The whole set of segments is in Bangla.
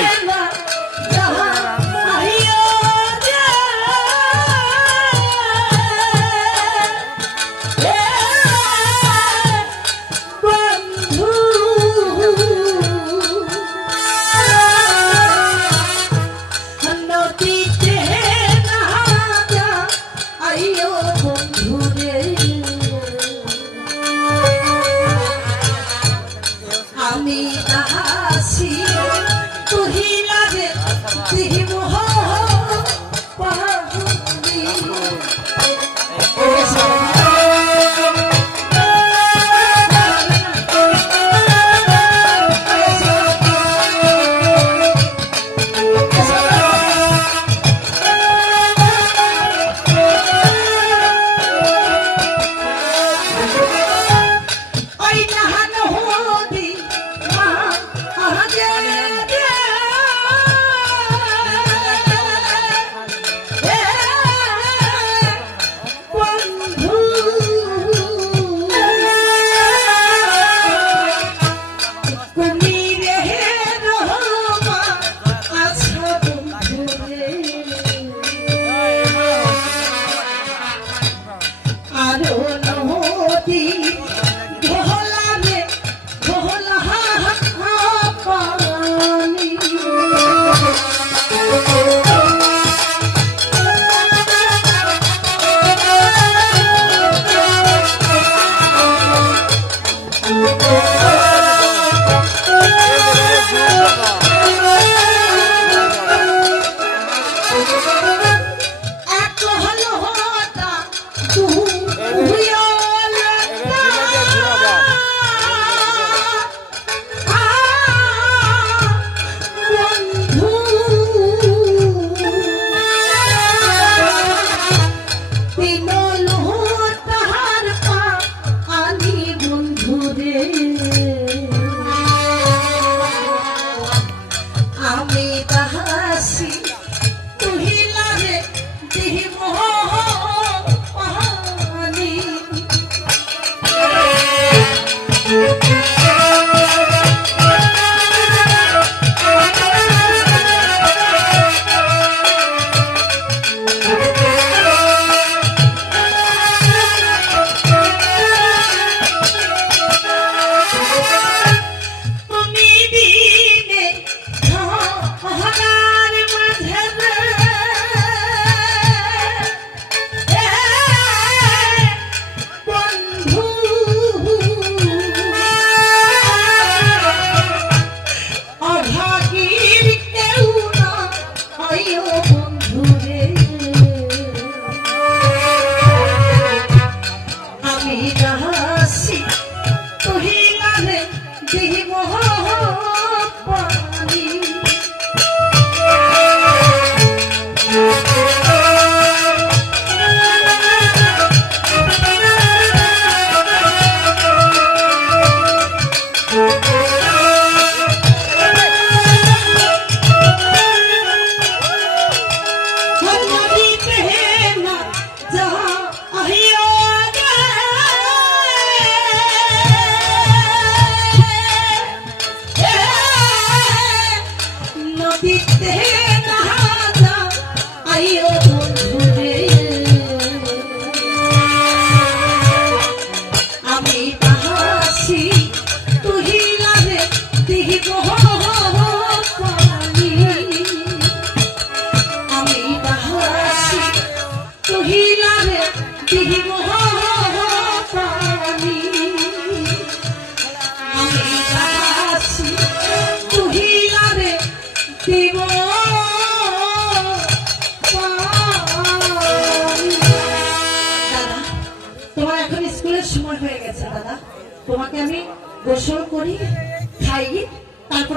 life.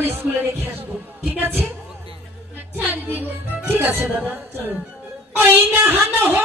আমরা স্কুলে রেখে আসব। ঠিক আছে? ঠিক আছে দাদা চলো। ওই না হানো হো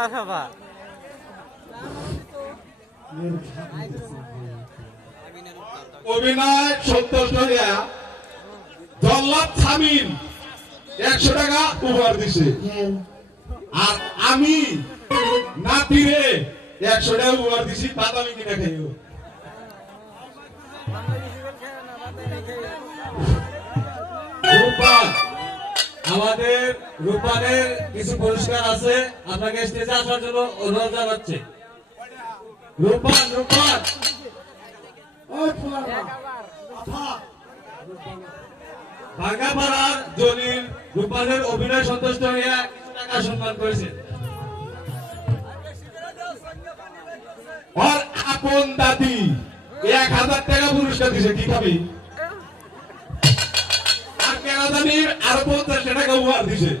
মারহাবা অভিনয় সন্তোষ জল্লাদ সামিন একশো টাকা উপহার দিছে। আর আমি নাতিরে একশো টাকা উপহার দিছি বাদামি কিনে খাইও রূপান আমাদের রূপানের কিছু পুরস্কার আছে। আপনাকে স্টেজে আসার জন্য অনুরোধ জানাচ্ছি। রূপান রূপান। ভাঙ্গাপাড়ার জনির রূপানের অভিনয় সন্তুষ্ট হইয়া কিছু টাকা সম্মান করেছেন আর আপন দাদি এক হাজার টাকা পুরস্কার দিছে কি খাবি? আর আরও পঞ্চাশ টাকা উপহার দিছে।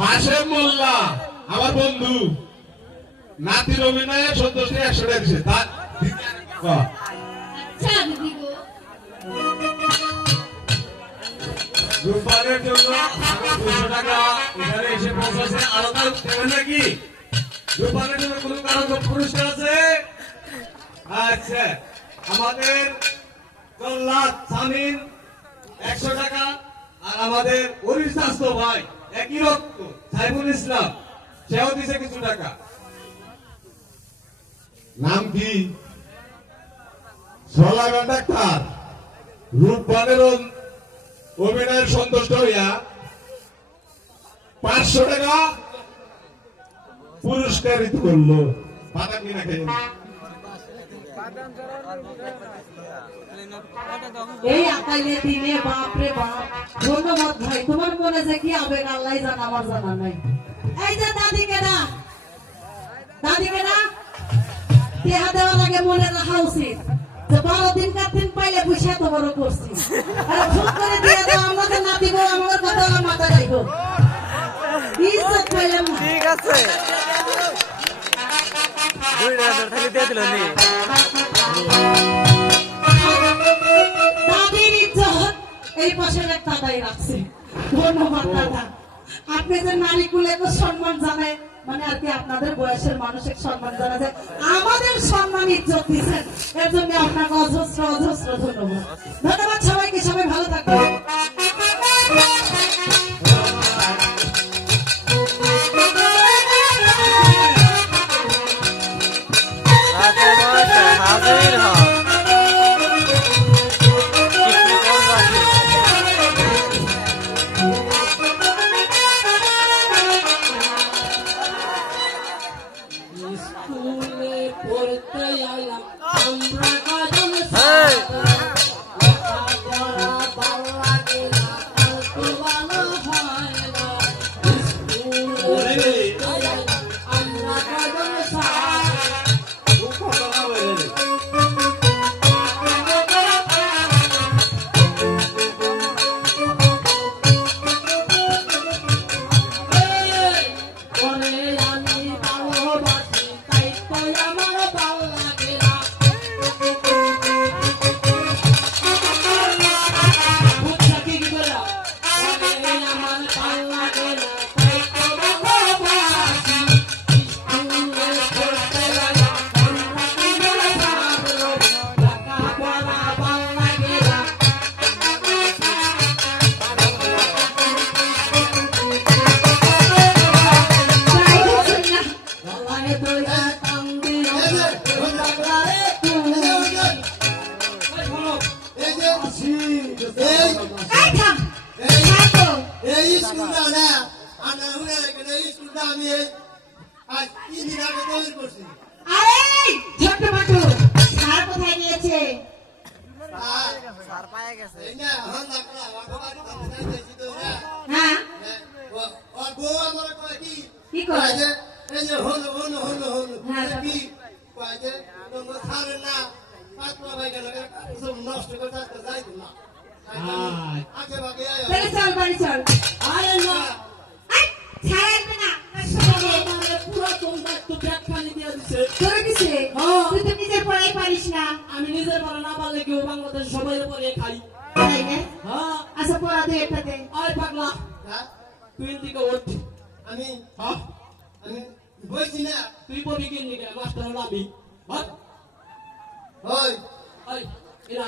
হাসেম মোল্লা আমার বন্ধু। নাতির অভিনয়ে সন্তোষী একশো টাকা দিছে। তার। আচ্ছা দিদি গো। রূপানের জন্য দুশো টাকা। এখানে এসে পৌঁছাছে। আলাদা দেবেন নাকি? রূপানের জন্য কোনো কারণ পুরস্কার আছে? আচ্ছা আমাদের জল্লাদ সামিন একশো টাকা, আর আমাদের অরির ভাই, একই রক্ত, সাইফুল ইসলাম, সেও দিছে কিছু টাকা। নাম কি? সলাগান ডাক্তার রূপবানের অভিনয়ের সন্তুষ্ট হইয়া পাঁচশো টাকা পুরস্কারিত করল। বাদাম কিনা খেয়ে এই আকাইলে দিনে বাপ রে বাপ। ধন্যবাদ ভাই, তোমার মনে যে কি আবেগ আল্লাহ জান, আমার জানা নাই। এই যে দাদিকে না দাদিকে না টেহা দেওয়ার আগে মনে রাখা উচিত যে বারো দিন কার দিন পাইলে পয়সা তো বড় করছি। ফোন করে দিয়ে দাও, আমাকে না দিব, আমার কথা মাথা রাখো। ইজ্জত পাইলাম ঠিক আছে। দুই টাকা খালি দিয়ে দিল নি। এই এক দাদাই রাখছে। ধন্যবাদ দাদা আপনি যে নারী কুলেকে সম্মান জানায় মানে আর কি আপনাদের বয়সের মানুষের সম্মান জানা যায় আমাদের সম্মান ইজ্জত দিচ্ছেন। এর জন্য আপনাকে অজস্র অজস্র ধন্যবাদ। ধন্যবাদ সবাইকে সবাই ভালো থাকবেন। পায়ে গেছে হ্যাঁ। ও- বউ আমার কয় কি? কি কয়? যে এই যে হলো হলো হলো হলো। হ্যাঁ, কি? কয় যে তোমরা ছাড়েন না। পাতলা ভাই গেল সব নষ্ট করে যাই না আগে ভাগে চল বাড়ি চল। আরে না। আমি নিজের পরে না পারলে কেউ বাংলাদেশ সবাই পরে খাই। হ্যাঁ। আচ্ছা পড়া দুই একটা দে। আয় পাগলা। হ্যাঁ? তুই দিকে ওঠ। আমি? আমি বলছি না। তুই পড়বি কি নিকে মাস্টার হলো আমি ওই। আয় এরা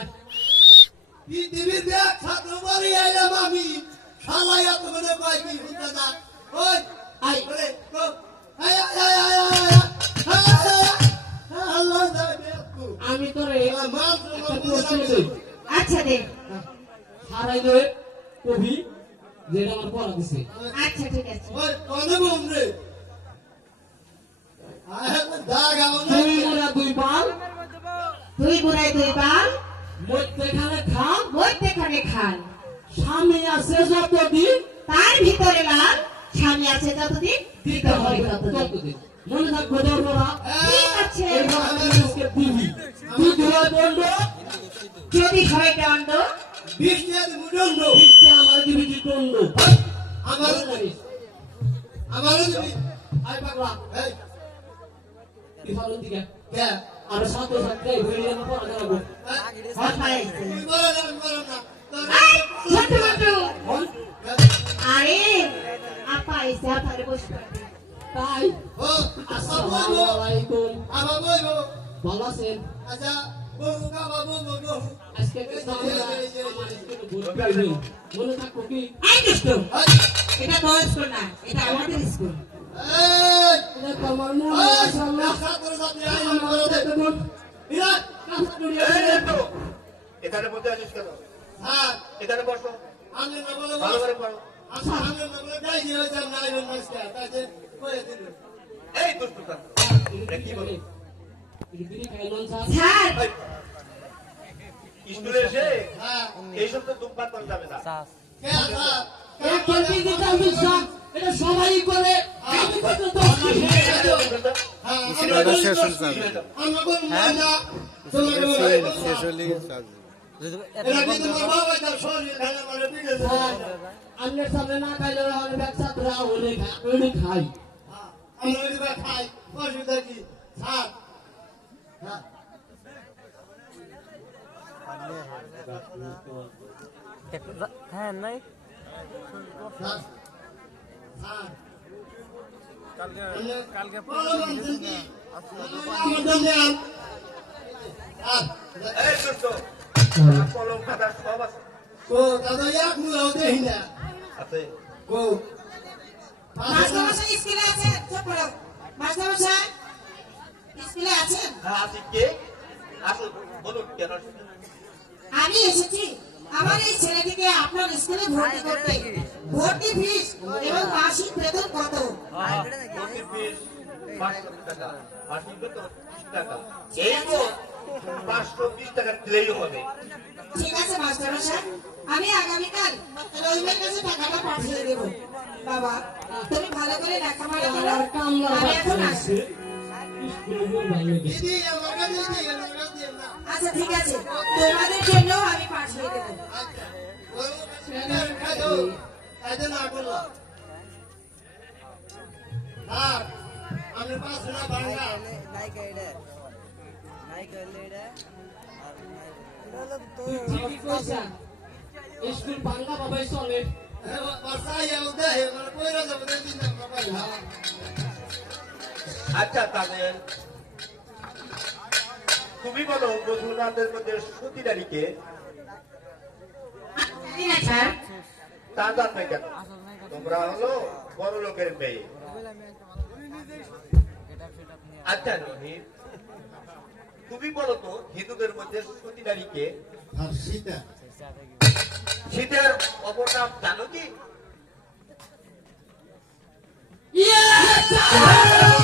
দেখ ছাত্র বাড়ি আইলাম আমি। শালা এত করে পাই কি না। ওই। আয়। ওরে গো আয় আয় আয় আয় আয় আয়। আমি তোরে প্রশ্ন আচ্ছা দে। হারাইলে কবি যেটা আমার পড়া দিছে। আচ্ছা ঠিক আছে। ওই কোন বম রে। আয় দাগ আমার তুমি মোরা দুই পাল দুই বুড়াই দুই বাল। মধ্যেখানে খা মধ্যেখানে খান স্বামী আছে যতদিন। তার ভিতরে লাল স্বামী আছে যতদিন। দিতে হবে ততদিন। ততদিন মনে থাকবে ধর্মরা যদি হয় দণ্ড বৃষ্টির মুদন্ড ইচ্ছে আমার দিবি তুই দণ্ড। আমার জানিস আমার দিবি আয় পাগলা। এই। তুই ভালো দিকে? কে? আর ছাত্র ছাত্রী হয়ে আমার পড়া জানাব হাত তুই বলো না বলো না। আই, ছোট্ট মোটু। আরে আপা এসে আপনারে বসে। তাই। ও আসসালামু আলাইকুম। বইবো ভালো আছেন? আচ্ছা। কা আজকে। মনে থাকব কি এটা স্কুল না এটা আমাদের স্কুল। এখানে বসে আছিস কেন? হ্যাঁ। এখানে বসো। ভালো করে পড়ো। আচ্ছা এই দুষ্টু কি বলে? স্যার! স্যার স্কুলে এসে হ্যাঁ এইসব তো ধূমপান করা যাবে না। এটা আমি স্যার সবাই করে। আমি করতে তো হ্যাঁ এটা শেষ হয়ে? যাবে। আমরা মানে সামনে না খাইলে হলে ব্যাগ ছাত্র হলে খাই। আমরা খাই অসুবিধা কি? সাত হ্যাঁ হ্যাঁ নাই কালকে সব আছে দাদা স্কুলে আছেন? হ্যাঁ আছে। কে? আসুন বলুন কেন? আমি এসেছি আমার এই ছেলেটিকে আপনার স্কুলে ভর্তি করতে। ভর্তি ফিস এবং মাসিক বেতন কত? প্রতি পিস পাঁচশো টাকা মাসিক বেতন টাকা। এই তো পাঁচশো বিশ টাকা দিলেই হবে। ঠিক আছে মাস্টারমশাই আমি আগামীকাল রহিমের কাছে টাকাটা পাঠিয়ে দেব। বাবা তুমি ভালো করে লেখাপড়া করো। আর আমি এখন আসি আচ্ছা ঠিক আছে। তোমাদের জন্য আমি পাঠিয়ে দেবো আচ্ছা আমি পাঁচ না বাংলা। স্কুল বাংলা বাবাই চলে। বাসায় আউদা হে মানে কইরা যাব দিন না বাবা আচ্ছা তাদের তুমি বলো বধুনাথের মধ্যে সতী নারীকে। জানি তা জানবে কেন? তোমরা হলো বড় লোকের মেয়ে। আচ্ছা রহিম তুমি বলো তো হিন্দুদের মধ্যে সতী নারীকে। সীতা। শীতের অপর নাম জানো কি? এই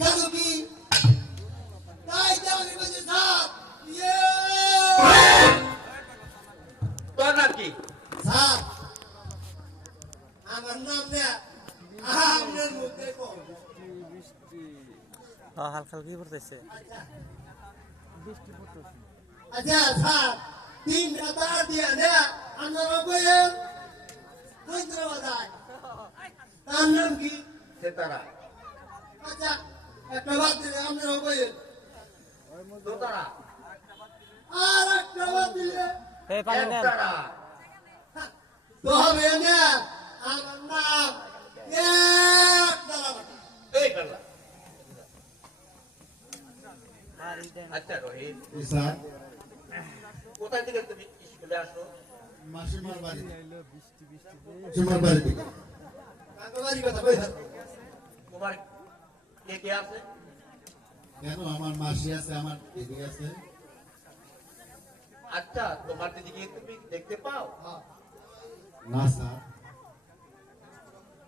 Kagubi. Right down in his heart. Yeah. Corner key. কি পড়তেছে বৃষ্টি পড়তেছে আচ্ছা স্যার তিন রাতা দিয়া দেয়া আমরা বইয়ের বৈদ্রবাদায় তার নাম কি আচ্ছা একটা বাদ দিলে আপনারা বইয়েন আর একটা বাদ দিলে এই পানি নেন। একতারা তো হবে না আমার নাম এক দাঁড়াবে এই পাল্লা। আচ্ছা রহিম স্যার। থেকে তুমি স্কুলে আসো? মাসিমার বাড়ি। মাসিমার বাড়ি কথা তোমার কে কে আছে? কেন? আমার মাসি আছে আমার দিদি আছে। আচ্ছা তোমার দিদিকে তুমি দেখতে পাও? না স্যার।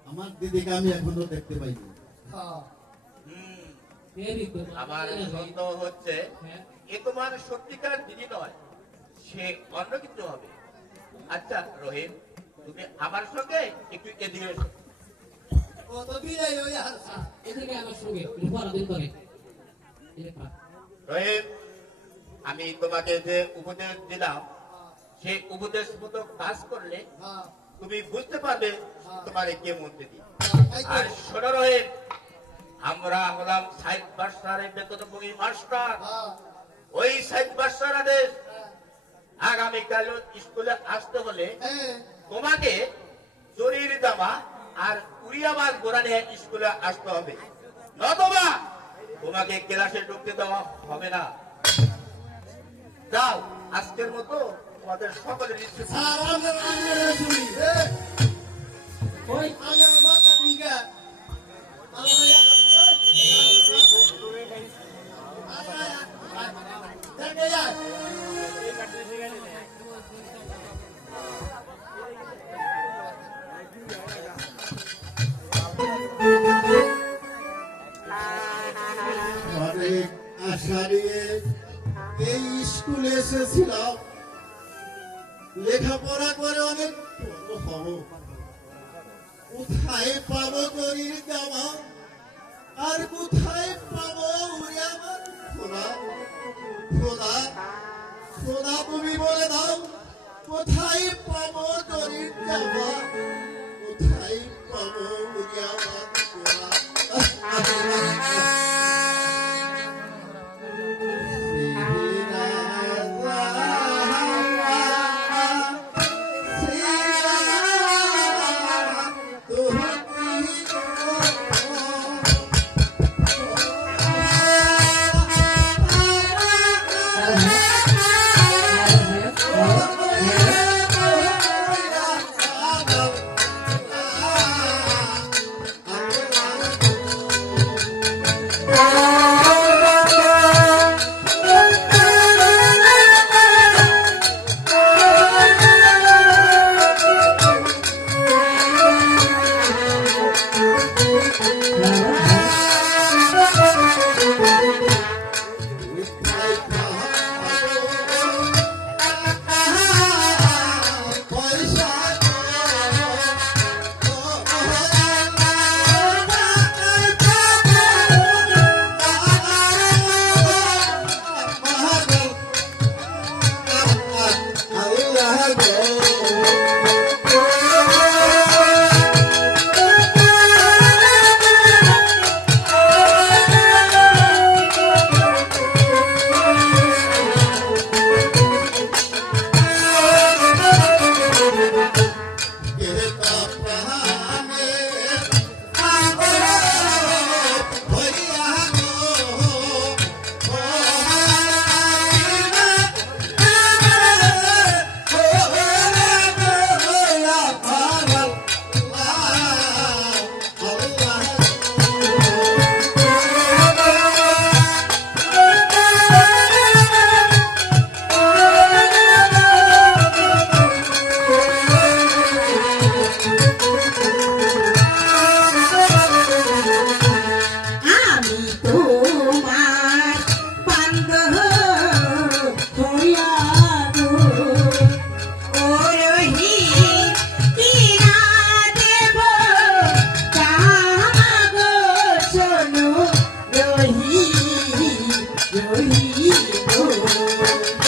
আমার দিদিকে আমি এখনও দেখতে পাইনি। হ্যাঁ। আমার সন্দেহ হচ্ছে এ তোমার সত্যিকার দিদি নয় সে অন্য কিছু হবে। আচ্ছা রহিম তুমি আমার সঙ্গে একটু এদিকে এসো বিদায় হয়ে আর এদিকে আমার সঙ্গে পরাদিন করে রহিম আমি তোমাকে যে উপদেশ দিলাম সেই উপদেশ মতো কাজ করলে তুমি বুঝতে পারবে তোমার কে মন্ত্রী আর শোনো রহিম আমরা হলাম সাইদ বাসারের বেতনভোগী মাস্টার। ওই সাইদ বাসার আদেশ আগামীকাল স্কুলে আসতে হলে হ্যাঁ। তোমাকে জরির জামা আর উড়িয়া মাছ গোড়া নিয়ে স্কুলে আসতে হবে। নতবা তোমাকে ক্লাসে ঢুকতে দেওয়া হবে না। যাও, আজকের মতো তোমাদের সকলের হব কোথায় পাবো গরির দামা আর কোথায় পাবো উড়ে আমার খোলা? খোলা? খোলা তুমি বলে দাও, কোথায় পাবো গরির দামা কোথায় পাবো どうも。